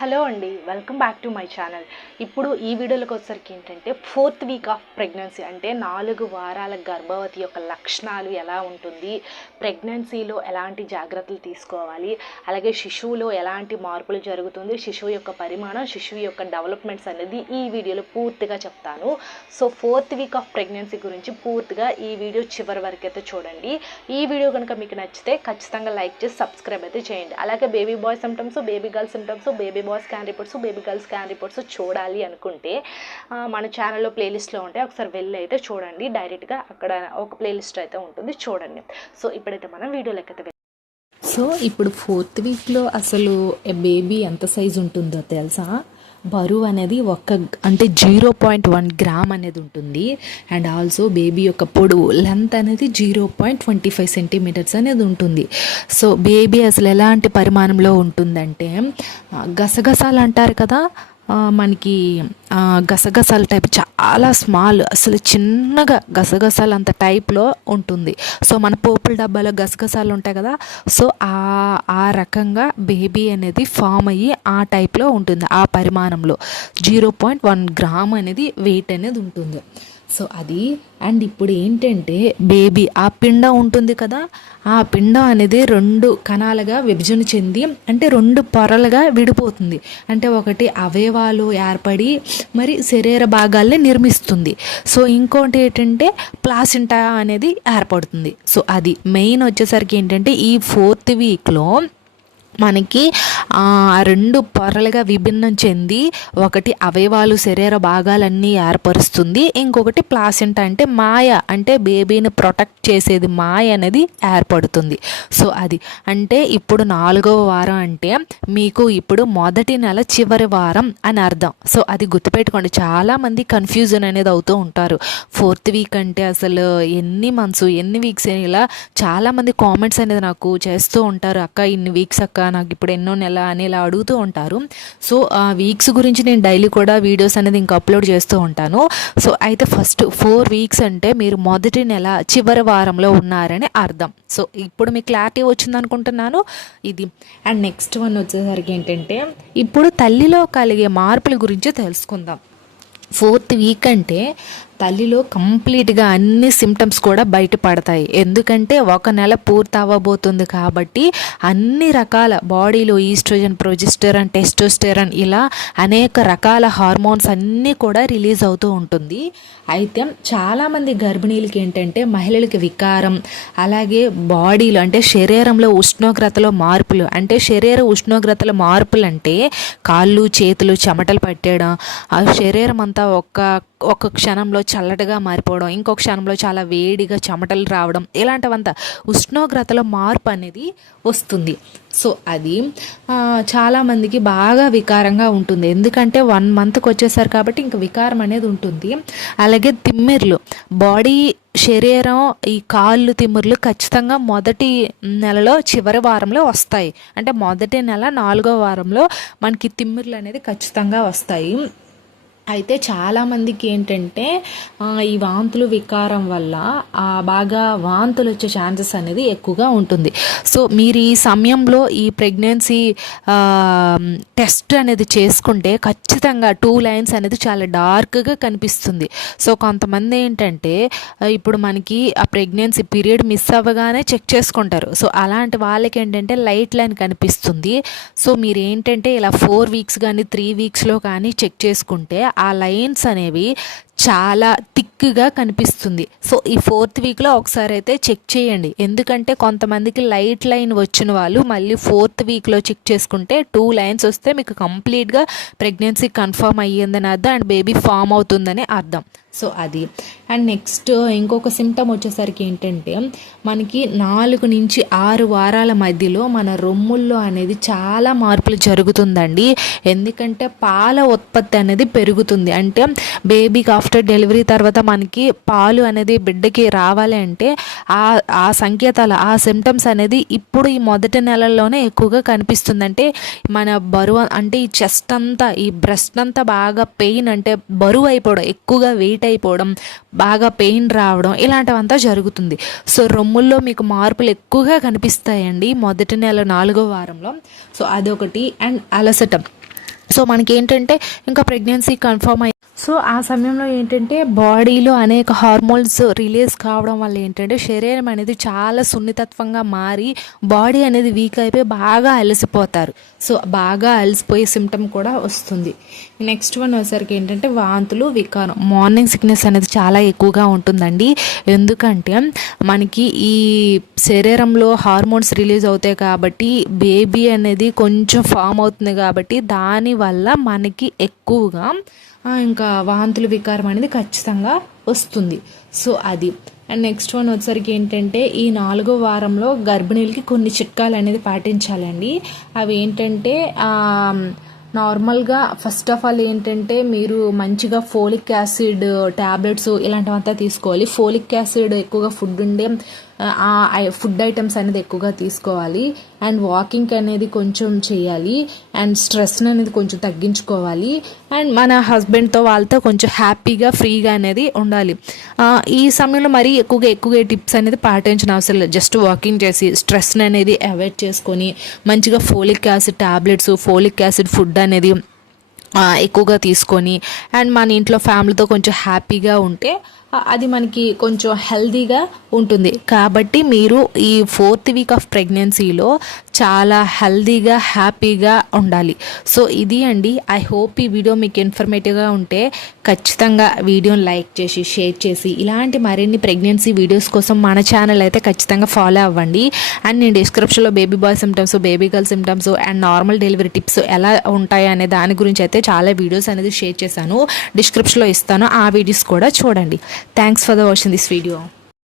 Hello అండి, welcome back to my channel. ఇప్పుడు ఈ వీడియోలోకి వచ్చేసరికి ఏంటంటే 4th వీక్ ఆఫ్ ప్రెగ్నెన్సీ అంటే 4 వారాల గర్భవతి యొక్క లక్షణాలు ఎలా ఉంటుంది, ప్రెగ్నెన్సీలో ఎలాంటి జాగ్రత్తలు తీసుకోవాలి, అలాగే శిశువులో ఎలాంటి మార్పులు జరుగుతుంది, శిశువు యొక్క పరిమాణం, శిశువు యొక్క డెవలప్మెంట్స్ అనేది ఈ వీడియోలో పూర్తిగా చెప్తాను. So 4th week off pregnancy గురించి పూర్తిగా ఈ వీడియో చివరి వరకు అయితే చూడండి. ఈ వీడియో కనుక మీకు నచ్చితే ఖచ్చితంగా లైక్ చేసి సబ్స్క్రైబ్ అయితే చేయండి. అలాగే baby bye symptoms, baby girl symptoms, baby bye scan reports, baby girl scan reports చూడాలి అనుకుంటే మన ఛానల్లో ప్లేలిస్ట్లో ఉంటే ఒకసారి వెళ్ళి అయితే చూడండి. డైరెక్ట్గా అక్కడ ఒక ప్లేలిస్ట్ అయితే ఉంటుంది, చూడండి. సో ఇప్పుడైతే మనం వీడియోలోకి అయితే సో ఇప్పుడు 4th వీక్లో అసలు బేబీ ఎంత సైజు ఉంటుందో తెలుసా? బరువు అనేది అంటే 0.1 గ్రామ్ అనేది ఉంటుంది. అండ్ ఆల్సో బేబీ యొక్క పొడవు లెంత్ అనేది 0.25 సెంటీమీటర్స్ అనేది ఉంటుంది. సో బేబీ అసలు ఎలాంటి పరిమాణంలో ఉంటుందంటే గసగసాలు అంటారు కదా, మనకి గసగసాల టైప్ చాలా స్మాల్, అసలు చిన్నగా గసగసాలు అంత టైప్లో ఉంటుంది. సో మన పోపుల డబ్బాలో గసగసాలు ఉంటాయి కదా, సో ఆ రకంగా బేబీ అనేది ఫామ్ అయ్యి ఆ టైప్లో ఉంటుంది. ఆ పరిమాణంలో 0.1 గ్రామ్ అనేది వెయిట్ అనేది ఉంటుంది. సో అది. అండ్ ఇప్పుడు ఏంటంటే బేబీ ఆ పిండం ఉంటుంది కదా, ఆ పిండం అనేది 2 కణాలుగా విభజన చెంది అంటే 2 పొరలుగా విడిపోతుంది. అంటే ఒకటి అవయవాలు ఏర్పడి మరి శరీర భాగాల్ని నిర్మిస్తుంది. సో ఇంకోటి ఏంటంటే ప్లాసెంటా అనేది ఏర్పడుతుంది. సో అది మెయిన్ వచ్చేసరికి ఏంటంటే ఈ 4th వీక్లో మనకి 2 పొరలుగా విభిన్నం చెంది ఒకటి అవయవాలు శరీర భాగాలన్నీ ఏర్పరుస్తుంది, ఇంకొకటి ప్లాసెంటా అంటే మాయ, అంటే బేబీని ప్రొటెక్ట్ చేసేది మాయ అనేది ఏర్పడుతుంది. సో అది అంటే ఇప్పుడు 4వ వారం అంటే మీకు ఇప్పుడు మొదటి నెల చివరి వారం అని అర్థం. సో అది గుర్తుపెట్టుకోండి. చాలామంది కన్ఫ్యూజన్ అనేది అవుతూ ఉంటారు. 4th వీక్ అంటే అసలు ఎన్ని మంత్స్ ఎన్ని వీక్స్ అని ఇలా చాలామంది కామెంట్స్ అనేది నాకు చేస్తూ ఉంటారు. అక్క ఇన్ని వీక్స్ అక్క, నాకు ఇప్పుడు ఎన్నో నెల అని ఇలా అడుగుతూ ఉంటారు. సో ఆ వీక్స్ గురించి నేను డైలీ కూడా వీడియోస్ అనేది ఇంకా అప్లోడ్ చేస్తూ ఉంటాను. సో అయితే ఫస్ట్ 4 వీక్స్ అంటే మీరు మొదటి నెల చివరి వారంలో ఉన్నారని అర్థం. సో ఇప్పుడు మీకు క్లారిటీ వచ్చింది అనుకుంటున్నాను ఇది. అండ్ నెక్స్ట్ వన్ వచ్చేసరికి ఏంటంటే ఇప్పుడు తల్లిలో కలిగే మార్పుల గురించి తెలుసుకుందాం. 4th వీక్ అంటే తల్లిలో కంప్లీట్గా అన్ని సిమ్టమ్స్ కూడా బయటపడతాయి. ఎందుకంటే 1 నెల పూర్తి అవ్వబోతుంది కాబట్టి అన్ని రకాల బాడీలో ఈస్ట్రోజన్, ప్రొజెస్టెరాన్, టెస్టోస్టెరాన్ ఇలా అనేక రకాల హార్మోన్స్ అన్నీ కూడా రిలీజ్ అవుతూ ఉంటుంది. అయితే చాలామంది గర్భిణీలకి ఏంటంటే మహిళలకి వికారం, అలాగే బాడీలో అంటే శరీరంలో ఉష్ణోగ్రతలో మార్పులు, అంటే శరీర ఉష్ణోగ్రతల మార్పులు అంటే కాళ్ళు చేతులు చెమటలు పట్టేయడం, ఆ శరీరం అంతా ఒక్క క్షణంలో చల్లటగా మారిపోవడం, ఇంకొక క్షణంలో చాలా వేడిగా చెమటలు రావడం, ఇలాంటివంతా ఉష్ణోగ్రతలో మార్పు అనేది వస్తుంది. సో అది చాలామందికి బాగా వికారంగా ఉంటుంది. ఎందుకంటే 1 మంత్కి వచ్చేసారు కాబట్టి ఇంకా వికారం అనేది ఉంటుంది. అలాగే తిమ్మిర్లు, బాడీ శరీరం ఈ కాళ్ళు తిమ్మిర్లు ఖచ్చితంగా మొదటి నెలలో చివరి వారంలో వస్తాయి. అంటే మొదటి నెల 4వ వారంలో మనకి తిమ్మిర్లు అనేది ఖచ్చితంగా వస్తాయి. అయితే చాలామందికి ఏంటంటే ఈ వాంతులు వికారం వల్ల బాగా వాంతులు వచ్చే ఛాన్సెస్ అనేది ఎక్కువగా ఉంటుంది. సో మీరు ఈ సమయంలో ఈ ప్రెగ్నెన్సీ టెస్ట్ అనేది చేసుకుంటే ఖచ్చితంగా 2 లైన్స్ అనేది చాలా డార్క్గా కనిపిస్తుంది. సో కొంతమంది ఏంటంటే ఇప్పుడు మనకి ఆ ప్రెగ్నెన్సీ పీరియడ్ మిస్ అవ్వగానే చెక్ చేసుకుంటారు. సో అలాంటి వాళ్ళకి ఏంటంటే లైట్ లైన్ కనిపిస్తుంది. సో మీరు ఏంటంటే ఇలా 4 వీక్స్ కానీ 3 వీక్స్లో కానీ చెక్ చేసుకుంటే ఆ లైన్స్ అనేవి చాలా థిక్గా కనిపిస్తుంది. సో ఈ 4th వీక్లో ఒకసారి అయితే చెక్ చేయండి. ఎందుకంటే కొంతమందికి లైట్ లైన్ వచ్చిన వాళ్ళు మళ్ళీ 4th వీక్లో చెక్ చేసుకుంటే 2 లైన్స్ వస్తే మీకు కంప్లీట్గా ప్రెగ్నెన్సీ కన్ఫర్మ్ అయ్యిందని అర్థం, అండ్ బేబీ ఫామ్ అవుతుందని అర్థం. సో అది. అండ్ నెక్స్ట్ ఇంకొక సిమ్టమ్ వచ్చేసరికి ఏంటంటే మనకి 4 నుంచి 6 వారాల మధ్యలో మన రొమ్ముల్లో అనేది చాలా మార్పులు జరుగుతుందండి. ఎందుకంటే పాల ఉత్పత్తి అనేది పెరుగుతుంది. అంటే బేబీకి ఆఫ్టర్ డెలివరీ తర్వాత మనకి పాలు అనేది బిడ్డకి రావాలి అంటే ఆ సంకేతాలు, ఆ సిమ్టమ్స్ అనేది ఇప్పుడు ఈ మొదటి నెలల్లోనే ఎక్కువగా కనిపిస్తుంది. అంటే మన బరువు అంటే ఈ చెస్ట్ అంతా, ఈ బ్రెస్ట్ అంతా బాగా పెయిన్, అంటే బరువు అయిపోవడం, ఎక్కువగా వెయిట్ అయిపోవడం, బాగా పెయిన్ రావడం, ఇలాంటివంతా జరుగుతుంది. సో రొమ్ముల్లో మీకు మార్పులు ఎక్కువగా కనిపిస్తాయండి మొదటి నెల 4వ వారంలో. సో అదొకటి. అండ్ అలసట, సో మనకి ఏంటంటే ఇంకా ప్రెగ్నెన్సీ కన్ఫర్మ్ అయ్యి సో ఆ సమయంలో ఏంటంటే బాడీలో అనేక హార్మోన్స్ రిలీజ్ కావడం వల్ల ఏంటంటే శరీరం అనేది చాలా సున్నితత్వంగా మారి బాడీ అనేది వీక్ అయిపోయి బాగా అలసిపోతారు. సో బాగా అలసిపోయే సిమ్టమ్ కూడా వస్తుంది. నెక్స్ట్ వన్ వచ్చేసరికి ఏంటంటే వాంతులు, వికారం. మార్నింగ్ సిక్నెస్ అనేది చాలా ఎక్కువగా ఉంటుందండి. ఎందుకంటే మనకి ఈ శరీరంలో హార్మోన్స్ రిలీజ్ అవుతాయి కాబట్టి బేబీ అనేది కొంచెం ఫామ్ అవుతుంది కాబట్టి దానివల్ల మనకి ఎక్కువగా ఇంకా వాంతులు, వికారం అనేది ఖచ్చితంగా వస్తుంది. సో అది. అండ్ నెక్స్ట్ వన్ వచ్చేసరికి ఏంటంటే ఈ 4వ వారంలో గర్భిణీలకి కొన్ని చిట్కాలు అనేది పాటించాలండి. అవి ఏంటంటే నార్మల్గా ఫస్ట్ ఆఫ్ ఆల్ ఏంటంటే మీరు మంచిగా ఫోలిక్ యాసిడ్ ట్యాబ్లెట్స్ ఇలాంటివంతా తీసుకోవాలి. ఫోలిక్ యాసిడ్ ఎక్కువగా ఫుడ్ ఐటమ్స్ అనేది ఎక్కువగా తీసుకోవాలి. అండ్ వాకింగ్ అనేది కొంచెం చేయాలి. అండ్ స్ట్రెస్ అనేది కొంచెం తగ్గించుకోవాలి. అండ్ మన హస్బెండ్తో వాళ్ళతో కొంచెం హ్యాపీగా ఫ్రీగా అనేది ఉండాలి. ఈ సమయంలో మరీ ఎక్కువగా టిప్స్ అనేది పాటించిన అవసరం లేదు. జస్ట్ వాకింగ్ చేసి స్ట్రెస్ అనేది అవాయిడ్ చేసుకొని మంచిగా folic acid tablets, folic acid food అనేది ఎక్కువగా తీసుకొని అండ్ మన ఇంట్లో ఫ్యామిలీతో కొంచెం హ్యాపీగా ఉంటే అది మనకి కొంచెం హెల్తీగా ఉంటుంది. కాబట్టి మీరు ఈ 4th వీక్ ఆఫ్ ప్రెగ్నెన్సీలో చాలా హెల్తీగా హ్యాపీగా ఉండాలి. సో ఇది అండి. ఐ హోప్ ఈ వీడియో మీకు ఇన్ఫర్మేటివ్గా ఉంటే ఖచ్చితంగా వీడియోని లైక్ చేసి షేర్ చేసి ఇలాంటి మరిన్ని ప్రెగ్నెన్సీ వీడియోస్ కోసం మన ఛానల్ అయితే ఖచ్చితంగా ఫాలో అవ్వండి. అండ్ నేను డిస్క్రిప్షన్లో baby bye symptoms, baby girl symptoms and normal delivery tips ఎలా ఉంటాయి అనే దాని గురించి అయితే చాలా వీడియోస్ అనేది షేర్ చేశాను. డిస్క్రిప్షన్లో ఇస్తాను. ఆ వీడియోస్ కూడా చూడండి. Thanks for watching this video.